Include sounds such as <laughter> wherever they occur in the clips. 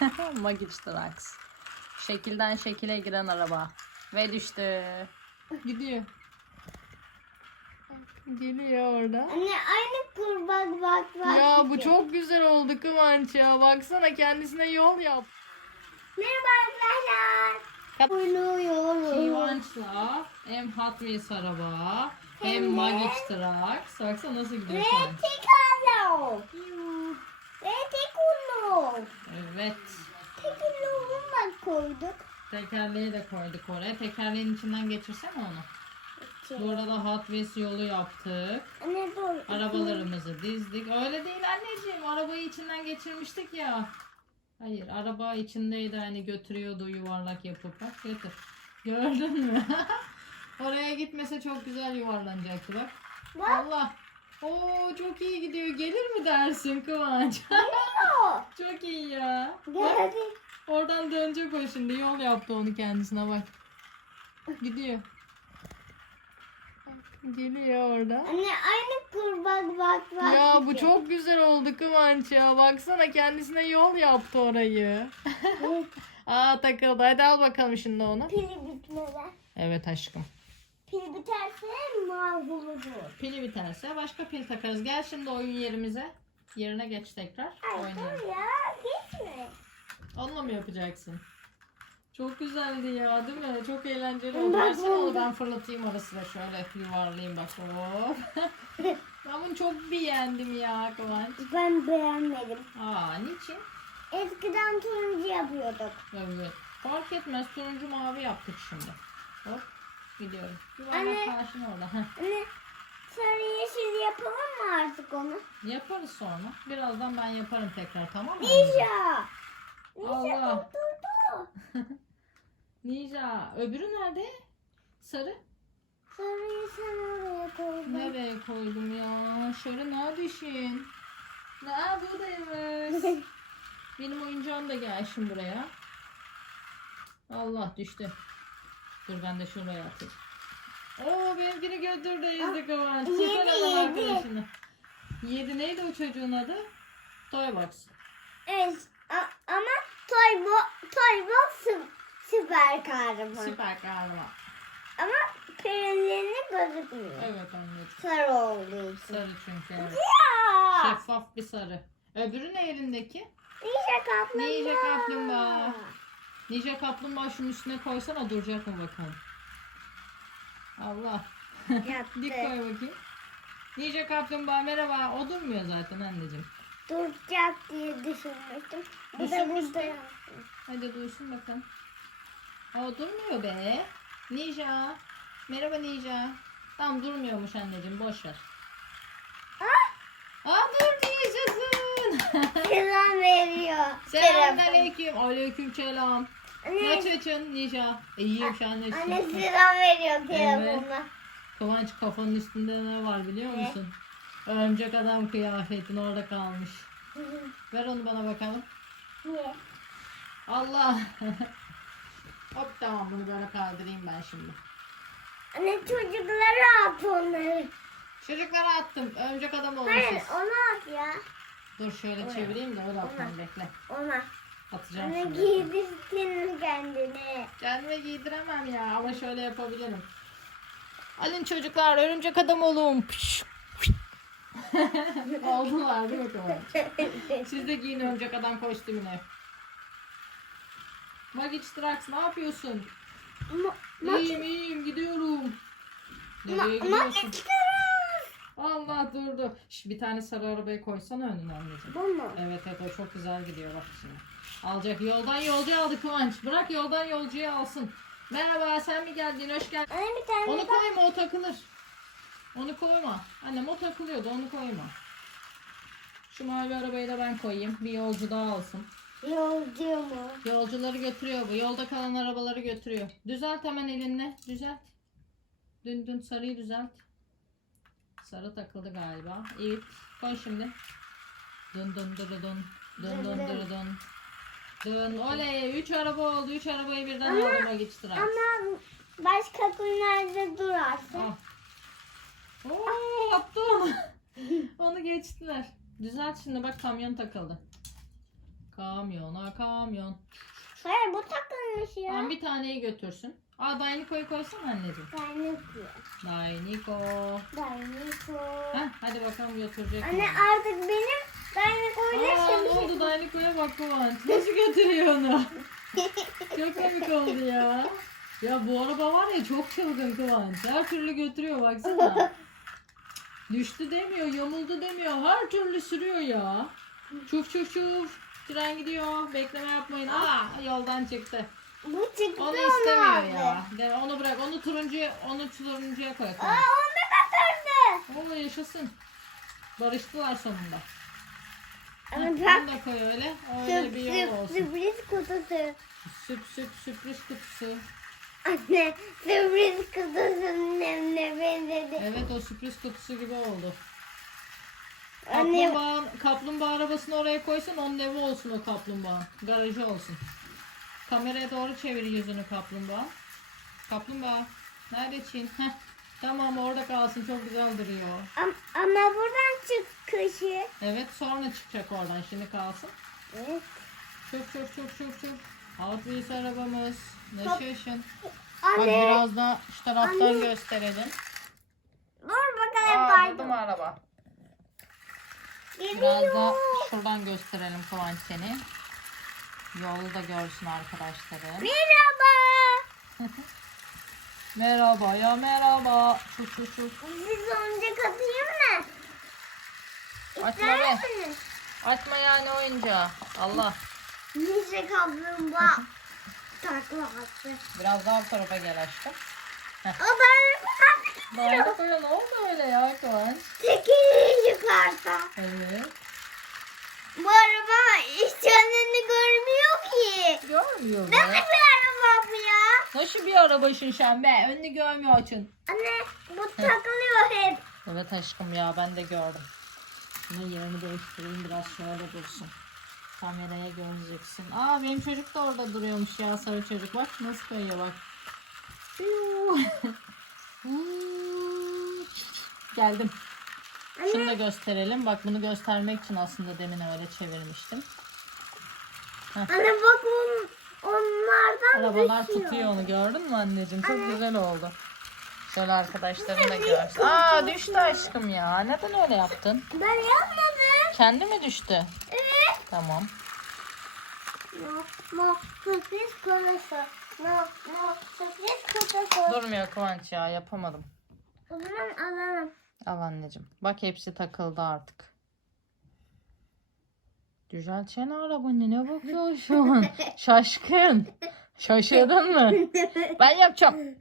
<laughs> Magic Trucks. Şekilden şekile giren araba. Ve düştü. Gidiyor. Geliyor orada. Anne aynı kur bak bak. Ya bu çok güzel oldu Kıvanç ya. Baksana kendisine yol yap. Merhaba arkadaşlar. Kıvanç'la hem Hot Wheels araba hem Hem Magic Trucks. Baksana nasıl gidiyor Ve Kıvanç. Evet. Ulu da koyduk. Tekerleği de koyduk oraya. Tekerleğin içinden geçirsene onu. Bu arada Hot Wheels yolu yaptık. Anne dur. Arabalarımızı dizdik. Öyle değil anneciğim. Arabayı içinden geçirmiştik ya. Hayır araba içindeydi hani götürüyordu yuvarlak yapıp. Bak götür. Gördün mü? <laughs> Oraya gitmese çok güzel yuvarlanacaktı bak. Bak. Allah. Oo çok iyi gidiyor. Gelir mi dersin Kıvanç? <laughs> Geliyor. çok iyi ya. Bak Geldi. oradan dönecek o şimdi. Yol yaptı onu kendisine bak. Gidiyor. Geliyor orada. Anne aynı kur bak bak bak. Ya bu çok güzel oldu Kıvanç ya. Baksana kendisine yol yaptı orayı. <laughs> Aa takıldı. Hadi al bakalım şimdi onu. Pili bitmeden. Evet aşkım. Pil biterse mavi olur. Pili biterse başka pil takarız. Gel şimdi oyun yerimize. Yerine geç tekrar. Ay Oynayalım. dur ya gitme. Onunla mı yapacaksın? Çok güzeldi ya değil mi? Çok eğlenceli Ben oldu. Versene onu buldum. ben fırlatayım arasına şöyle yuvarlayayım bak. Hop. <laughs> ben bunu çok beğendim ya Kıvanç. Ben beğenmedim. Aa niçin? Eskiden turuncu yapıyorduk. Evet. Fark etmez. Turuncu mavi yaptık şimdi. Hop. Yuvarlak Anne. karşın orada. Heh. Anne sarı yeşil yapalım mı artık onu? Yaparız sonra. Birazdan ben yaparım tekrar tamam mı? Ninja. Ninja Allah. <laughs> Ninja. Öbürü nerede? Sarı. Sarıyı sen oraya koydun. Nereye koydum ya? Şöyle neredesin? Aa buradaymış. <laughs> Benim oyuncağım da gelsin buraya. Allah düştü. Dur ben de şuraya atayım. Oo benimkini götürdü ezdi Kıvanç. yedi, Süper adam yedi. arkadaşını. Yedi neydi o çocuğun adı? Toybox. Evet a- ama Toy Bo Toy Bo sü- süper kahraman. Süper kahraman. Ama perilerini gözükmüyor. Evet anneciğim. Sarı olduğu için. Sarı çünkü evet. Ya. Şeffaf bir sarı. Öbürü ne elindeki? Ninja kaplumbağa. Ninja kaplumbağa. Ninja kaplumbağa şunun üstüne koysana duracak mı bakalım. Allah. <laughs> Yaptı. Dik koy bakayım. Ninja kaplumbağa merhaba. O durmuyor zaten anneciğim. Duracak diye düşünmüştüm. Bu da Düşünmüştün. burada yaptı. Hadi dursun bakalım. O durmuyor be. Ninja. Merhaba Ninja. Tamam durmuyormuş anneciğim boş ver. Aa dur yaşasın. Selam veriyor. Selamünaleyküm. Aleyküm selam. Anne, Kaç açın Ninja? İyiyim şu anda. anne selam veriyor telefonla. Kıvanç kafanın üstünde ne var biliyor Ne? musun? Örümcek adam kıyafetin orada kalmış. Ver onu bana bakalım. Niye? Allah. <laughs> Hop tamam bunu böyle kaldırayım ben şimdi. Anne çocuklara at onları. Çocuklara attım. Örümcek adam Hayır olmuşuz. ona at ya. Dur şöyle Oraya. çevireyim de öyle atalım bekle. Ona. Atacağım Anne şimdi. giydirsin kendini. Kendime giydiremem ya ama şöyle yapabilirim. Alın çocuklar örümcek adam olun. Pış. <laughs> Oldular değil mi Kıvanç? Siz de giyin örümcek adam kostümüne. Magic Strax ne yapıyorsun? Ma İyiyim iyiyim gidiyorum. Nereye ma gidiyorsun? Allah durdu. Şş, bir tane sarı arabayı koysana önüne anneciğim. Mu? Evet evet o çok güzel gidiyor bak şimdi. Alacak yoldan yolcu aldı Kıvanç. Bırak yoldan yolcuyu alsın. Merhaba sen mi geldin hoş geldin. Anne bir tane Onu bak. koyma o takılır. Onu koyma. Annem o takılıyordu onu koyma. Şu mavi arabayı da ben koyayım. Bir yolcu daha alsın. Yolcu mu? Yolcuları götürüyor bu. Yolda kalan arabaları götürüyor. Düzelt hemen elinle. Düzelt. Dün dün sarıyı düzelt. Sarı takıldı galiba. İyi. Koy şimdi. Dın dın dırı dın. Dın dın dırı dın. Dın. Oley. Üç araba oldu. Üç arabayı birden Ama- aldıma geçtiler. Ama başka günlerde durarsın. Ah. Oo, attı onu. <laughs> onu geçtiler. Düzelt şimdi bak kamyon takıldı. Kamyona kamyon. Hayır bu takılmış ya. Tamam bir taneyi götürsün. Aa Dayaniko'yu koysana anneciğim. Dayanıklı. Dayaniko. Dayanıklı. Heh, hadi bakalım götürecek Anne mi? artık benim dayanıklıyla Aa ne oldu Dayaniko'ya bak Kıvanç. Nasıl götürüyor onu? <laughs> çok komik oldu ya. Ya bu araba var ya çok çılgın Kıvanç. Her türlü götürüyor baksana. Düştü demiyor, yamuldu demiyor. Her türlü sürüyor ya. Çuf çuf çuf. Tren gidiyor. Bekleme yapmayın. Aa yoldan çıktı. Bu çıktı Onu istemiyor ya. De, onu bırak. Onu turuncuya, onu turuncuya koy. Aa Kıvanç. onu götürdü. Oo yaşasın. Barıştılar sonunda. Ama Heh, bak. Da koy öyle. Öyle bir yol Sürp, olsun. sürpriz kutusu. Süp süp sürpriz kutusu. Anne sürpriz kutusunun nemine benzedi. Evet o sürpriz kutusu gibi oldu. Anne Kaplumbağa, kaplumbağa arabasını oraya koysan onun evi olsun o kaplumbağa. Garajı olsun. Kameraya doğru çevir yüzünü kaplumbağa. Kaplumbağa. Nerede Çin? Heh. Tamam orada kalsın çok güzel duruyor. am- ama buradan çıkışı. Evet sonra çıkacak oradan şimdi kalsın. Evet. Çok çok çok çok çok. Hot Wheels arabamız. Yaşasın. Bak Anne biraz da şu taraftan Anne. gösterelim. dur bakalım Aa buldum pardon. araba. Biraz da Geliyor. şuradan gösterelim Kıvanç seni. Yolu da görsün arkadaşlarım. Merhaba. <laughs> Merhaba ya merhaba. Çuf çuf çuf. Siz oyuncak atayım mı? İster be. misiniz? Açma yani oyuncağı. Allah. Nice kaplumbağa. Takla attı. Biraz daha bu tarafa gel aşkım. O ben Daha koya ne oldu öyle ya Kıvanç? çekilin yukarıda. Evet. Bu araba hiç önünü görmüyor ki. Görmüyor Nasıl be. bir araba bu ya? Nasıl bir arabaşın sen be? Önünü görmüyor açın. Anne bu takılıyor hep. Evet aşkım ya ben de gördüm. Bunun yerini değiştireyim biraz şöyle dursun. Kameraya göreceksin. Aa benim çocuk da orada duruyormuş ya sarı çocuk. Bak nasıl kayıyor bak. Geldim. Şunu da gösterelim. Bak bunu göstermek için aslında demin öyle çevirmiştim. Anne bak on, onlardan Arabalar düşüyor. tutuyor onu gördün mü anneciğim? Çok güzel oldu. Şöyle arkadaşlarım da görsün. Aa düştü aşkım ya. Neden öyle yaptın? Ben yapmadım. Kendi mi düştü? Evet. Tamam. No, no, sürpriz kutusu. No, no, sürpriz kutusu. Durmuyor Kıvanç ya yapamadım. O zaman alalım. Al anneciğim. Bak hepsi takıldı artık. Düzeltsene arabanı ne bakıyorsun? <laughs> Şaşkın. Şaşırdın mı? Ben yapacağım. <laughs>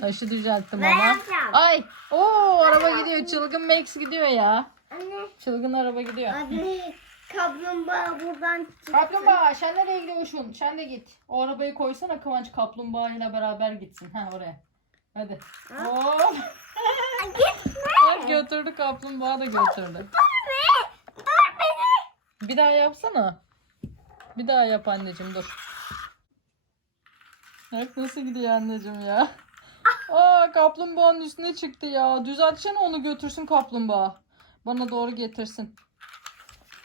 Taşı düzelttim Ben ama. yapacağım. Ay. Oo araba gidiyor. Çılgın Max gidiyor ya. Anne, Çılgın araba gidiyor. anne, kaplumbağa buradan çıktı. Kaplumbağa sen nereye gidiyorsun? Sen de git. O arabayı koysana Kıvanç kaplumbağa ile beraber gitsin. Ha oraya. Hadi. Hop. Gitme. <laughs> Bak götürdü kaplumbağa da götürdü. Beni. Bir daha yapsana. Bir daha yap anneciğim dur. Bak nasıl gidiyor anneciğim ya. Aa kaplumbağanın üstüne çıktı ya. Düzeltsene onu götürsün kaplumbağa. Bana doğru getirsin.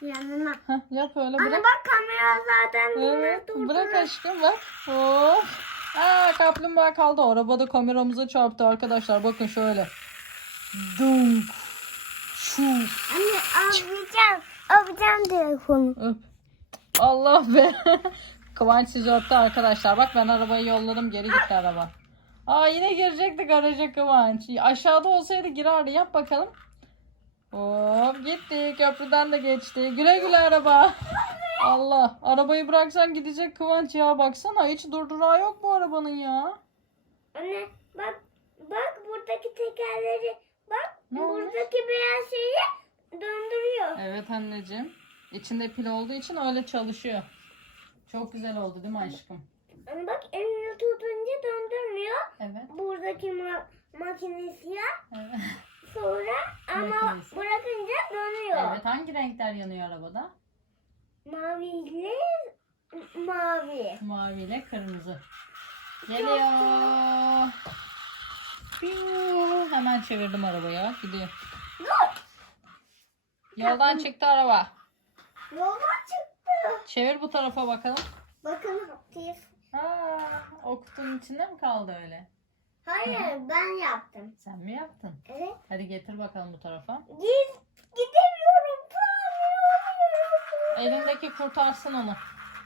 Yanına. Heh, yap öyle bırak. bak kamera zaten Evet, durdurur. bırak aşkım bak. Hop. Aa kaplumbağa kaldı. Arabada kameramıza çarptı arkadaşlar. Bakın şöyle. Dunk. Şu. Anne alacağım. Alacağım telefonu. Öp. Allah be. <laughs> Kıvanç sizi öptü arkadaşlar. Bak ben arabayı yolladım. Geri gitti araba. Aa yine girecekti garaja Kıvanç. Aşağıda olsaydı girerdi. Yap bakalım. Hop gitti. Köprüden de geçti. Güle güle araba. Allah. Arabayı bıraksan gidecek Kıvanç ya. Baksana hiç durdurağı yok bu arabanın ya. Anne bak bak buradaki tekerleri bak Ne olmuş? buradaki beyaz şeyi. Evet anneciğim. İçinde pil olduğu için öyle çalışıyor. Çok güzel oldu değil mi aşkım? Anne bak elini tutunca döndürmüyor. Evet. Buradaki ma makinesi ya. Evet. Sonra ama Makinesi. bırakınca dönüyor. evet. Hangi renkler yanıyor arabada? Maviyle mavi. Mavi ile kırmızı. Geliyor. Piu. Hemen çevirdim arabayı. bak, Gidiyor. Dur. Yoldan çıktı araba. Yola çıktı. Çevir bu tarafa bakalım. Bakın Tif. Aa, o kutunun içinde mi kaldı öyle? Hayır ben yaptım. Sen mi yaptın? Evet. Hadi getir bakalım bu tarafa. Git, gidemiyorum. Elindeki kurtarsın onu.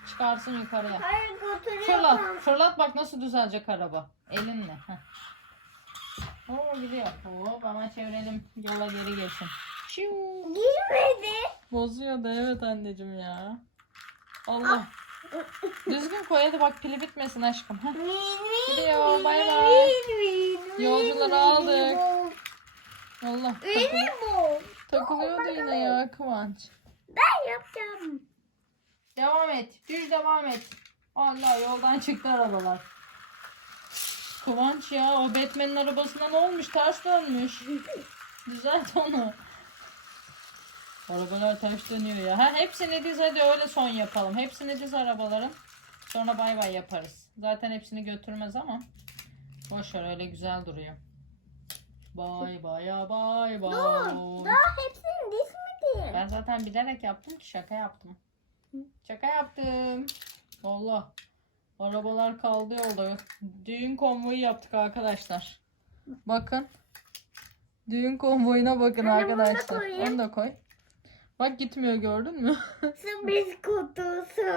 Çıkarsın yukarıya. Hayır götürüyorum. Fırlat. Fırlat bak nasıl düzelecek araba. Elinle. Heh. Oo gidiyor. Hop hemen çevirelim. Yola geri geçin. Şiu. Girmedi. Bozuyordu evet anneciğim ya. Allah. Düzgün koy hadi bak pili bitmesin aşkım. Heh. Gidiyor, bay bay. Yolcuları aldık. Allah takıl- bu. takılıyordu yine ya Kıvanç. Ben yapacağım. Devam et. Düz devam et. Allah yoldan çıktı arabalar. Kıvanç ya o Batman'in arabasına ne olmuş? Ters dönmüş. <laughs> Düzelt onu. Arabalar ters dönüyor ya. Ha, hepsini diz hadi öyle son yapalım. Hepsini diz arabaların. Sonra bay bay yaparız. Zaten hepsini götürmez ama. Boş ver öyle güzel duruyor. Bay bay ya bay bay. Dur. Daha hepsini dizmedi. Ben zaten bilerek yaptım ki şaka yaptım. Şaka yaptım. Allah. Arabalar kaldı yolda. Düğün konvoyu yaptık arkadaşlar. Bakın. Düğün konvoyuna bakın Anne, da arkadaşlar. koyayım. Onu da koy. Bak gitmiyor gördün mü? <laughs> Sürpriz kutusu.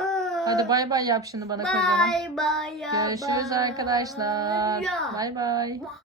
Hadi bay bay yap şimdi bana kocaman. Bay bay ya Görüşürüz arkadaşlar. Bay bay.